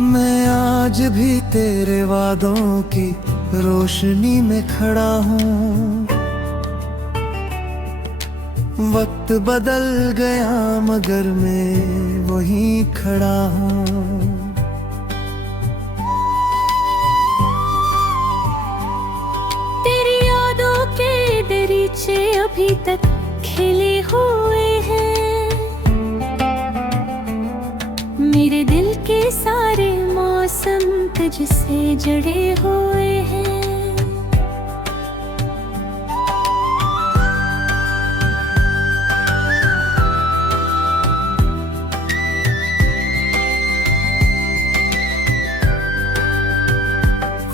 मैं आज भी तेरे वादों की रोशनी में खड़ा हूँ। वक्त बदल गया मगर मैं वहीं खड़ा हूँ। तेरी यादों के दरीचे अभी तक खिले हुए हैं। मेरे दिल के सारे मौसम तुझसे जड़े हुए हैं।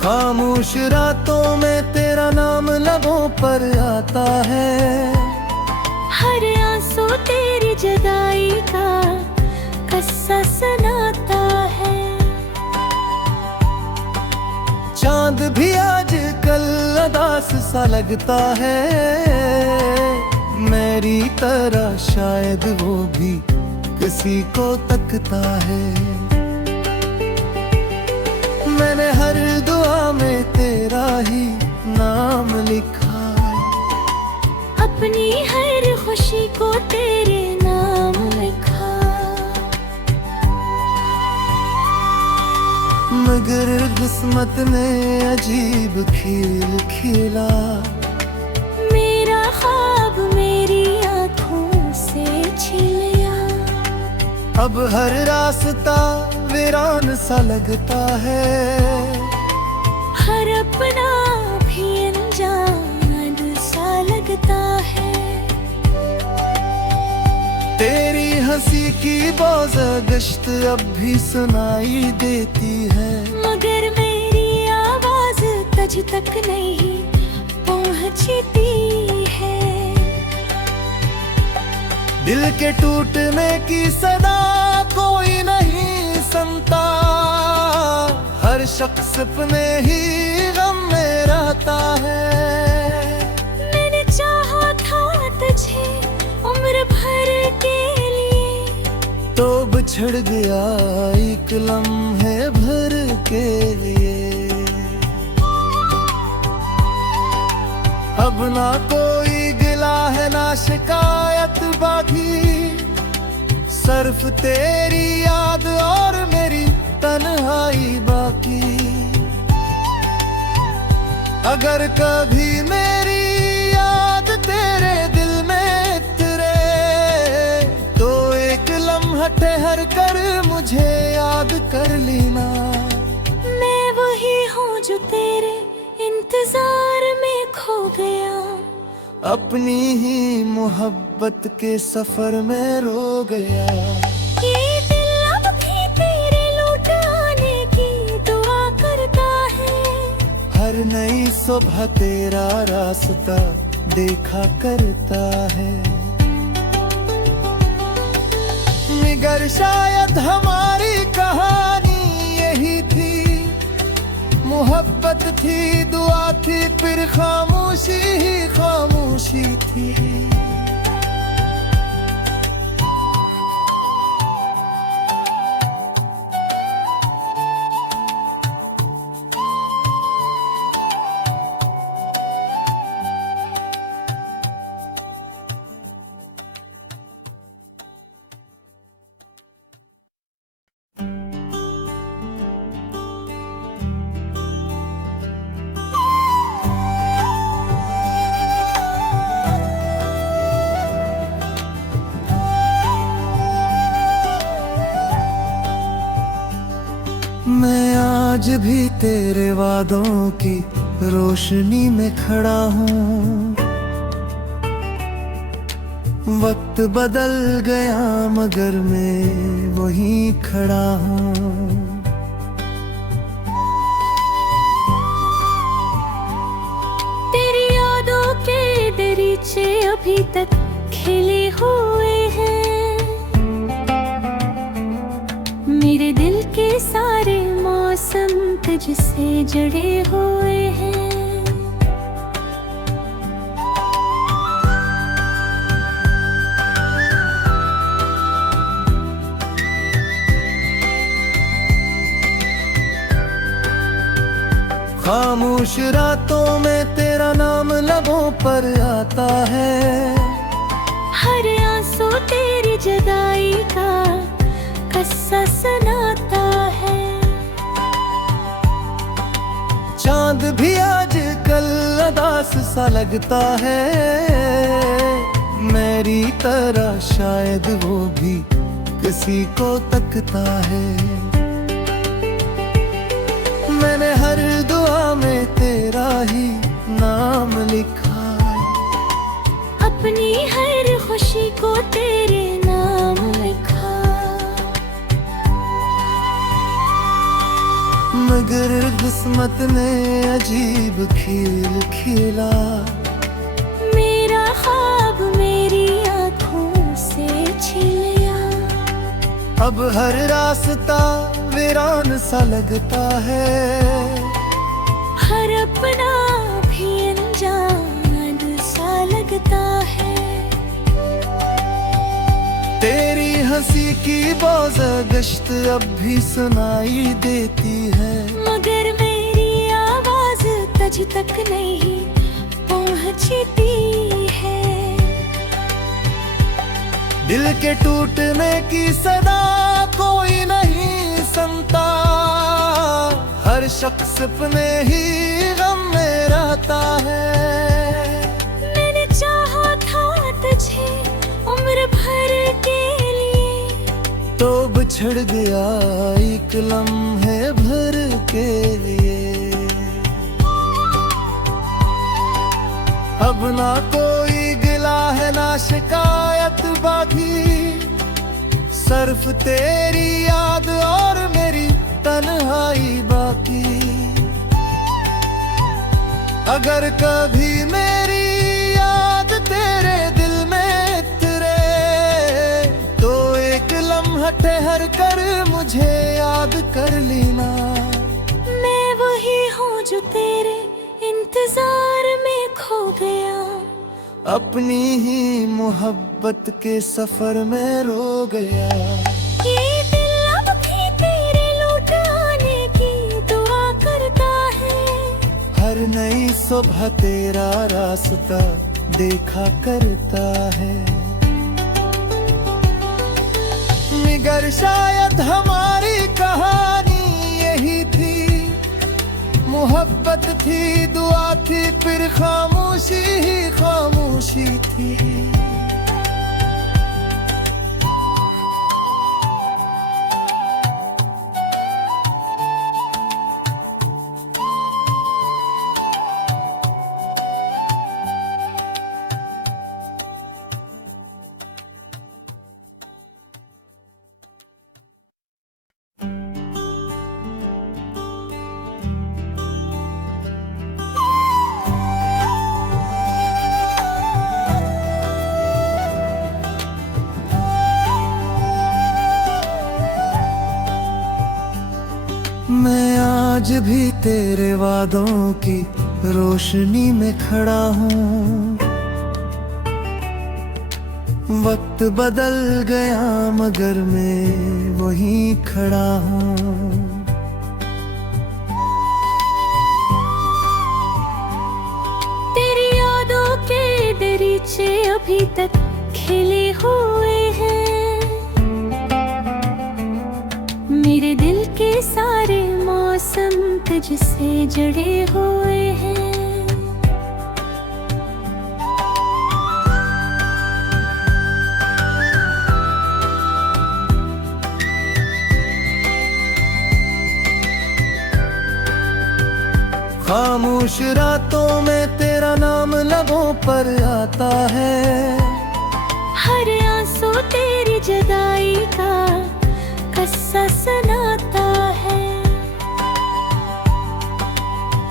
खामोश रातों में तेरा नाम लबों पर आता है। हर आंसू तेरी जुदाई का किस्सा सुनाता है। चांद भी आज कल अदास सा लगता है। मेरी तरह शायद वो भी किसी को तकता है। मैंने हर दुआ में तेरा ही नाम लिखा। अपनी हर खुशी को तेरे नाम लिखा। मगर किस्मत ने अजीब खेल खेला। मेरा ख्वाब मेरी आँखों से छीन लिया। अब हर रास्ता वीरान सा लगता है। हर अपना भी अनजान सा लगता है। तेरी हंसी की बोझ गश्त अब भी सुनाई देती है। मगर मेरी आवाज तुझ तक नहीं पहुंचती है। दिल के टूटने की सदा कोई नहीं सुनता। हर शख्स अपने ही गम में रहता है। मैंने चाहा था तुझे उम्र भर के लिए, तो बिछड़ गया एक लम्हे भर के लिए। अब ना कोई गिला है ना शिकायत बाकी। सिर्फ तेरी याद और मेरी तन्हाई बाकी। अगर कभी मेरी याद तेरे दिल में उतरे, तो एक लम्हा ठहर कर मुझे याद कर लेना। मैं वही हूँ जो तेरे इंतजार में खो गया। अपनी ही मोहब्बत के सफर में रो गया। ये दिल अब भी तेरे लौट आने की दुआ करता है। हर नई सुबह तेरा रास्ता देखा करता है। मगर शायद हमारी कहानी यही थी। मोहब्बत थी, दुआ थी, फिर खामोशी ही खामोशी थी। मैं आज भी तेरे वादों की रोशनी में खड़ा हूँ। वक्त बदल गया मगर मैं वहीं खड़ा हूँ। तेरी यादों के दरीचे अभी तक खिले हुए हैं। मेरे दिल के सारे मौसम तुझसे जड़े हुए हैं। खामोश रातों में तेरा नाम लबों पर आता है। हर आंसू तेरी जुदाई का किस्सा सुनाता है। चांद भी आज कल उदास सा लगता है। मेरी तरह शायद वो भी किसी को तकता है। मैंने हर दुआ में तेरा ही नाम लिखा, अपनी हर खुशी को तेरे नाम लिखा। मगर किस्मत ने अजीब खेल खेला। मेरा ख्वाब मेरी आंखों से छीन लिया। अब हर रास्ता वीरान सा लगता है। हर अपना भी अनजान सा लगता है। तेरी हंसी की बोझ गश्त अब भी सुनाई देती है। मगर मेरी आवाज तुझ तक नहीं पहुंचती है। दिल के टूटने की सदा कोई नहीं सुनता। हर शख्स अपने ही गम में रहता है। मैंने चाहा था तुझे उम्र भर के लिए, तो बिछड़ गया एक लम्हे भर के लिए। अब ना कोई गिला है ना शिकायत बाकी। सिर्फ तेरी याद और मेरी तन्हाई बाकी। अगर कभी मेरी याद तेरे दिल में उतरे, तो एक लम्हा ठहर कर मुझे याद कर लेना। मैं वही हूँ जो तेरे इंतजार में खो गया। अपनी ही मोहब्बत के सफर में रो गया। ये दिल अब भी तेरे लौट आने की दुआ करता है। हर नई सुबह तेरा रास्ता देखा करता है। मगर शायद हमारी कहानी यही थी। मोहब्बत थी, दुआ थी, फिर खामोशी ही खामोशी थी। मैं आज भी तेरे वादों की रोशनी में खड़ा हूँ। वक्त बदल गया मगर मैं वहीं खड़ा हूँ। तेरी यादों के दरीचे अभी तक खिले हुए हैं। मेरे दिल के सारे मौसम तुझसे जुड़े हुए हैं। खामोश रातों में तेरा नाम लबों पर आता है। हर आंसू तेरी जुदाई का किस्सा सुनाता है।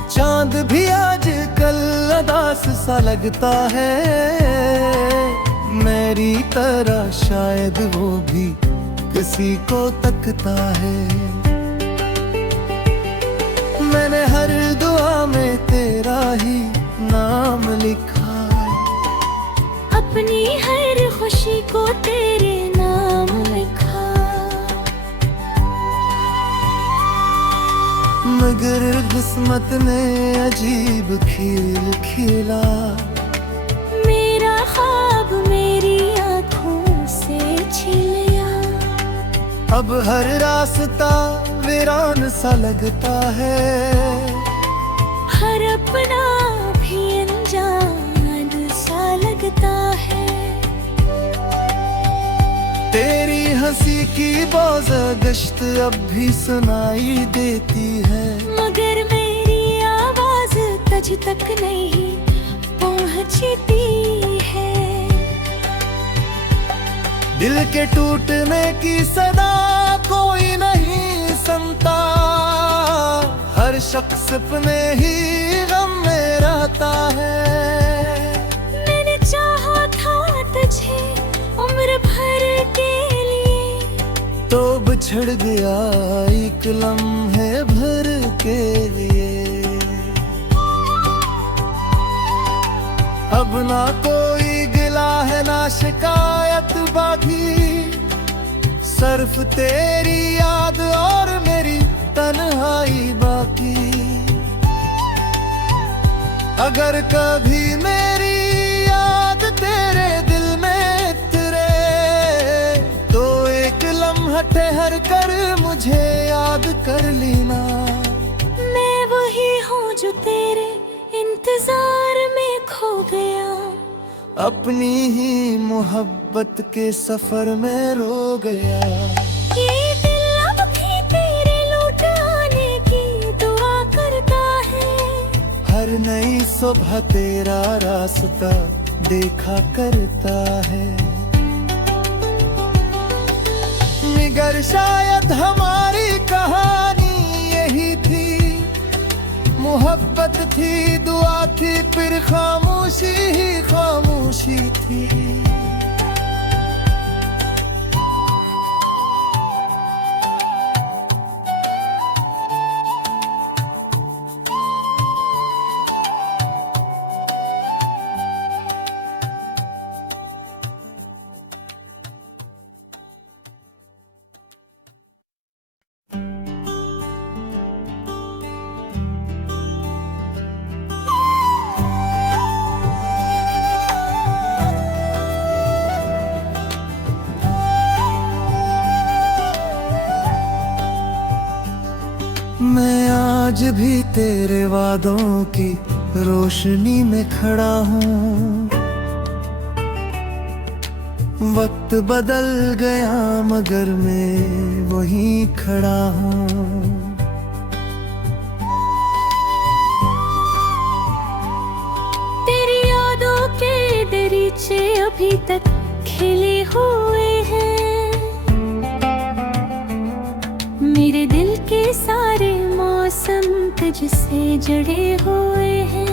चांद भी आज कल उदास सा लगता है। मेरी तरह शायद वो भी किसी को तकता है। मैंने हर दुआ में तेरा ही नाम लिखा, अपनी हर खुशी को तेरे नाम लिखा। मगर किस्मत ने अजीब खेल खेला। मेरा ख्वाब मेरी आंखों से छीन लिया। अब हर रास्ता वीरान सा लगता है। हर अपना भी अनजान सा लगता है। तेरी हंसी की गश्त अब भी सुनाई देती है। मगर मेरी आवाज तुझ तक नहीं पहुंचती है। दिल के टूटने की सदा कोई नहीं सुनता। हर शख्स अपने ही गम में रहता है। मैंने चाहा था तुझे उम्र भर के लिए, तो बिछड़ गया एक लम्हे भर के लिए। अब ना कोई गिला है ना शिकायत बाकी, सिर्फ तेरी याद और मेरी तन्हाई बाकी। अगर कभी मेरी याद तेरे दिल में उतरे, तो एक लम्हा ठहर कर मुझे याद कर लेना। मैं वही हूँ जो तेरे इंतजार में खो गया। अपनी ही मोहब्बत के सफर में रो गया। ये दिल अब भी तेरे लौट आने की दुआ करता है। हर नई सुबह तेरा रास्ता देखा करता है। मगर शायद हमारी कहानी यही थी। मोहब्बत थी, दुआ थी, फिर खामोशी ही खामोशी थी। मैं आज भी तेरे वादों की रोशनी में खड़ा हूँ। वक्त बदल गया मगर मैं वहीं खड़ा हूँ। तेरी यादों के दरीचे अभी तक खिले हुए हैं। मेरे दिल के सारे मौसम तुझसे जड़े हुए हैं।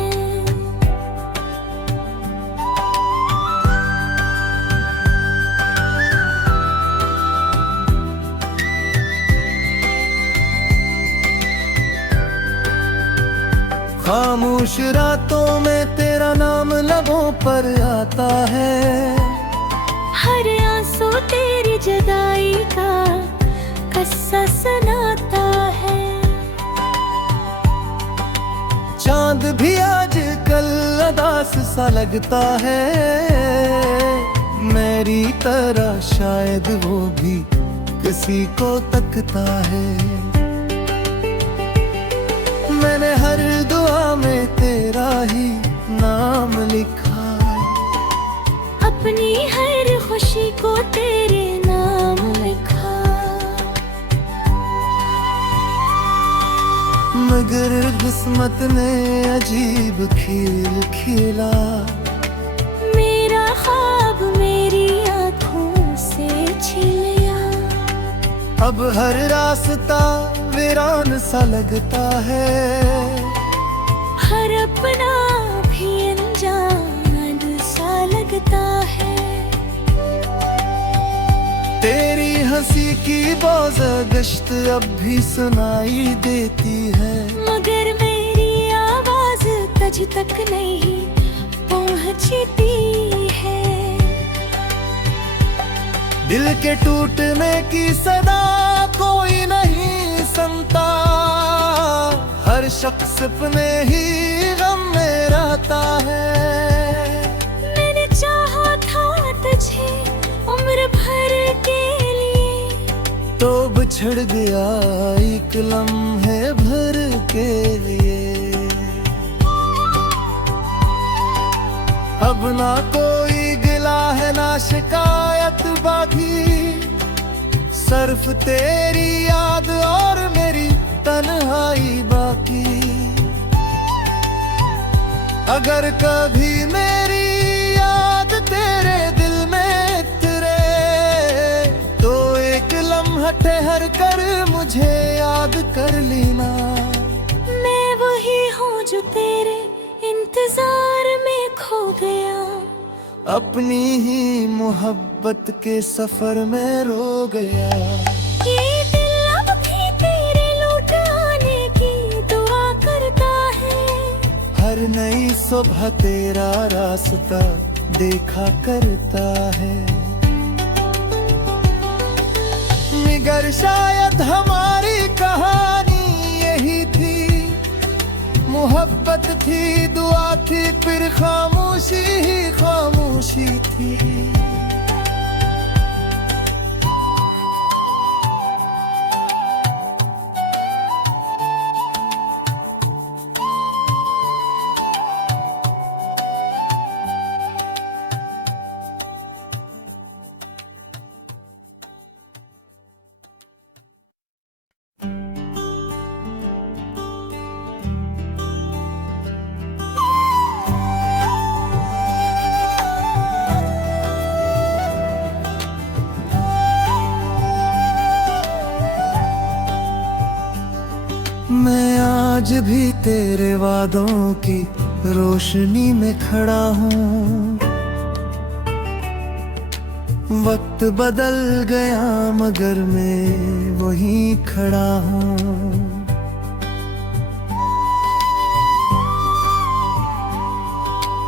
खामोश रातों में तेरा नाम लबों पर आता है। हर आंसू तेरी जुदाई का किस्सा सुनाता है। चांद भी आज कल अदास सा लगता है। मेरी तरह शायद वो भी किसी को तकता है। मैंने हर दुआ में तेरा ही नाम लिखा। अपनी हर खुशी को तेरे नाम लिखा। मगर किस्मत ने अजीब खेल खेला। मेरा ख्वाब मेरी आंखों से छीन लिया। अब हर रास्ता वीरान सा लगता है। हर अपना भी अनजान सा लगता है। तेरी हंसी की गश्त अब भी सुनाई देती है। मगर मेरी आवाज तुझ तक नहीं पहुंचती है। दिल के टूटने की सदा कोई नहीं सुनता। शख्स अपने ही गम में रहता है। मैंने चाहा था तुझे उम्र भर के लिए, तो बिछड़ गया एक लम्हे भर के लिए। अब ना कोई गिला है ना शिकायत बाकी, सिर्फ तेरी याद और मेरी तन्हाई बाकी। अगर कभी मेरी याद तेरे दिल में उतरे, तो एक लम्हा ठहर कर मुझे याद कर लेना। मैं वही हूँ जो तेरे इंतजार में खो गया, अपनी ही मोहब्बत के सफर में रो गया। ये दिल अब भी तेरे लौट आने की दुआ करता है। हर नई सुबह तेरा रास्ता देखा करता है। मगर शायद हमारी कहानी यही थी, मोहब्बत थी, दुआ थी, फिर खामोशी ही खामोशी थी। मैं आज भी तेरे वादों की रोशनी में खड़ा हूँ। वक्त बदल गया मगर मैं वहीं खड़ा हूँ।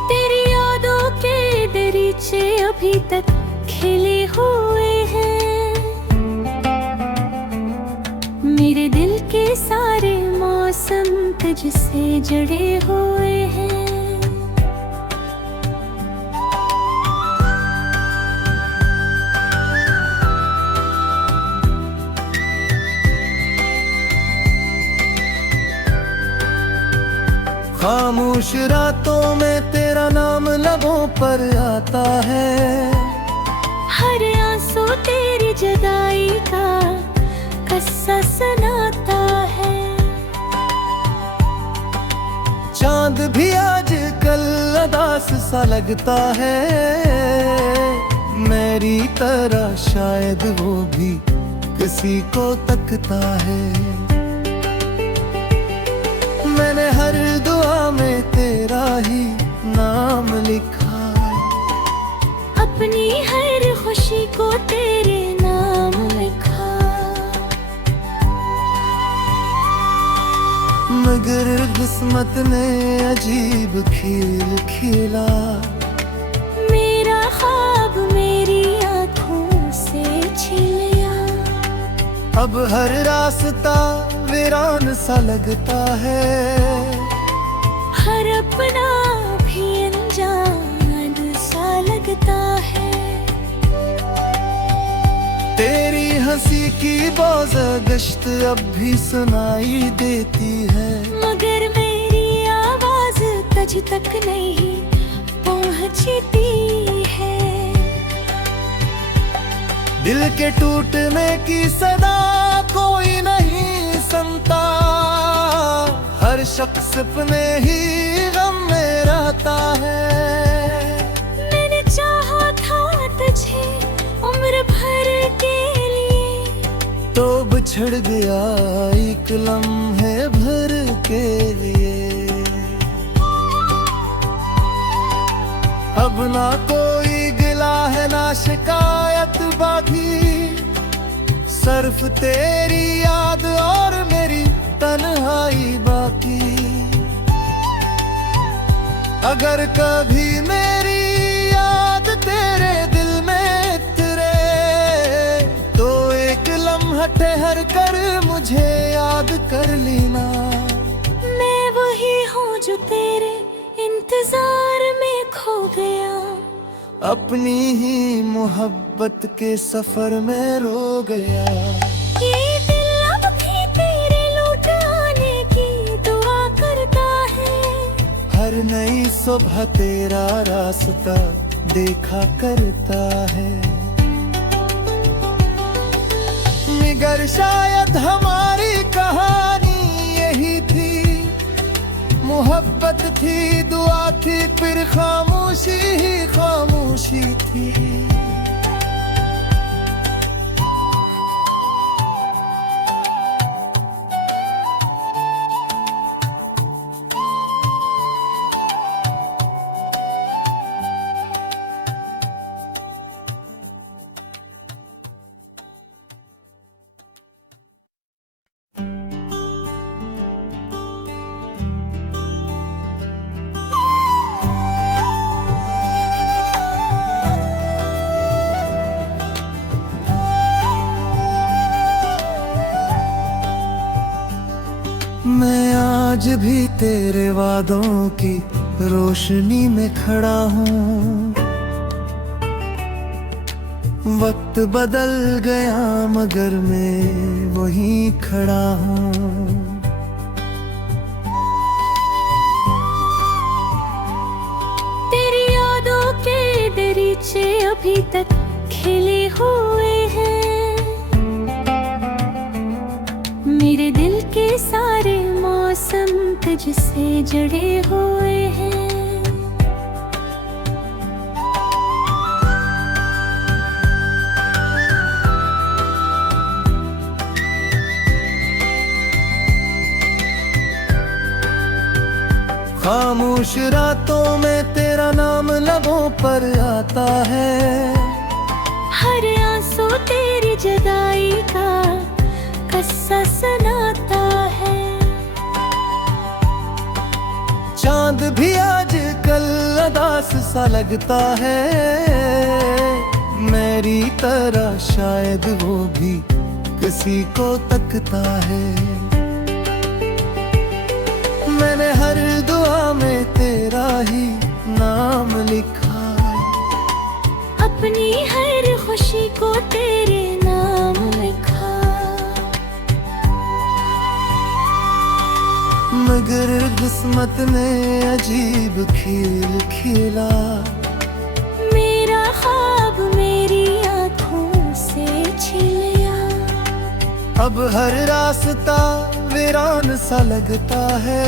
तेरी यादों के दरीचे अभी तक खिले हुए हैं। मेरे दिल के सारे मौसम तुझसे जुड़े हुए हैं। खामोश रातों में तेरा नाम लबों पर आता है। हर आंसू तेरी जुदाई का किस्सा सुनाता है। चांद भी आज कल अदास सा लगता है। मेरी तरह शायद वो भी किसी को तकता है। मैंने हर दुआ में तेरा ही नाम लिखा, अपनी हर खुशी को तेरे नाम लिखा। मगर किस्मत ने अजीब खेल खेला। मेरा ख्वाब मेरी आँखों से छीन लिया। अब हर रास्ता वीरान सा लगता है। हर अपना भी अनजान सा लगता है। तेरी हंसी की बोझ गश्त अब भी सुनाई देती है। मगर मेरी आवाज तुझ तक नहीं पहुंचती है। दिल के टूटने की सदा कोई नहीं सुनता। हर शख्स अपने ही गम में रहता है। मैंने चाहा था तुझे उम्र भर के लिए, तो बिछड़ गया एक लम्हे भर के लिए। अब ना कोई गिला है ना शिकायत बाकी, सिर्फ तेरी याद और मेरी तन्हाई बाकी। अगर कभी मेरी याद तेरे दिल में उतरे, तो एक लम्हा ठहर कर मुझे याद कर लेना। मैं वही हूँ जो तेरे इंतजार में खो गया। अपनी ही मोहब्बत के सफर में रो गया। ये दिल अब भी तेरे लौट आने की दुआ करता है। हर नई सुबह तेरा रास्ता देखा करता है। मगर शायद हमारी कहानी यही थी, मोहब्बत थी, दुआ थी, फिर खामोशी ही खामोशी थी। मैं आज भी तेरे वादों की रोशनी में खड़ा हूँ। वक्त बदल गया मगर मैं वहीं खड़ा हूँ। तेरी यादों के दरीचे अभी तक खिले हुए हैं। मेरे दिल के सारे मौसम तुझसे जुड़े हुए हैं। खामोश रातों में तेरा नाम लबों पर आता है। हर आंसू तेरी जुदाई का किस्सा सुनाता है। चांद भी आज कल अदास सा लगता है। मेरी तरह शायद वो भी किसी को तकता है। मैंने हर दुआ में तेरा ही नाम लिखा। अपनी हर खुशी को तेरे नाम लिखा। मगर किस्मत ने अजीब खेल खेला। मेरा ख्वाब मेरी आँखों से छीन लिया। अब हर रास्ता वीरान सा लगता है।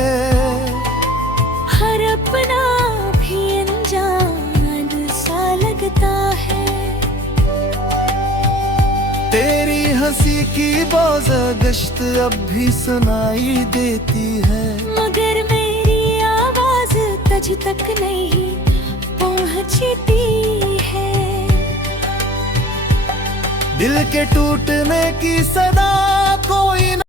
हर अपना भी अनजान सा लगता है। तेरी हंसी की बोझ गश्त अब भी सुनाई देती है। मगर मेरी आवाज तुझ तक नहीं पहुंचती है। दिल के टूटने की सदा कोई